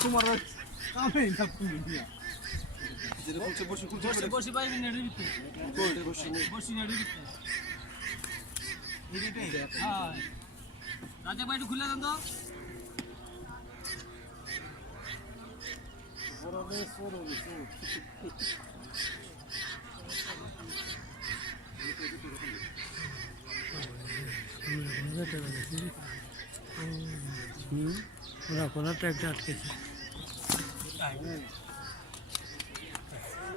তোমার কামে না তুমি দিয়া বলছে বসে খুলছে বসি বসি পাই নেড়ি দিতে বসে বসি নেড়ি দিতে হ্যাঁ রাজা ভাই একটু খুলে দেন তো ওরা কোনো ট্র্যাক্টর আটকেছে।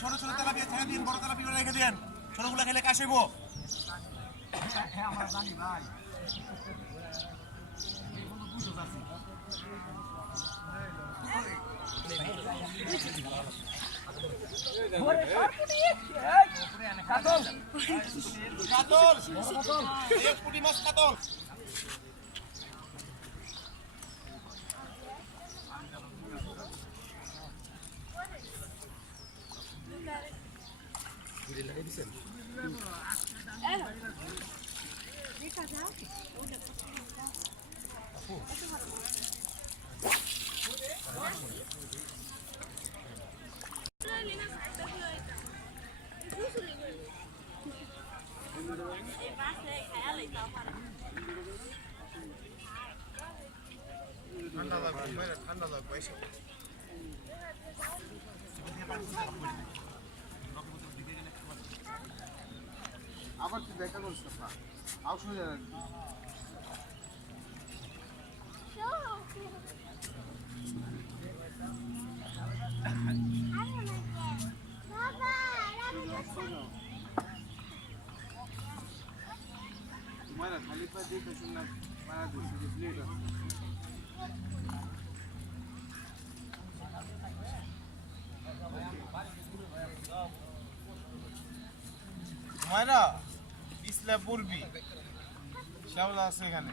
ছোট ছোট তেলাপিয়া ছেড়ে দিন বড় তেলাপিয়া রেখে দিন ছোটগুলো খেলে কাশিব। হ্যাঁ জানি ভাই। কাতল! এক পুটি মাছ কাতল। ঠান্ডা লাগবে ঠান্ডা লাগবে আবার তুই দেখা করছ না আউশ হয়ে যাবে। প্লেট মায়রা ইসলাম পূর্বী শ্যাওলা আছে এখানে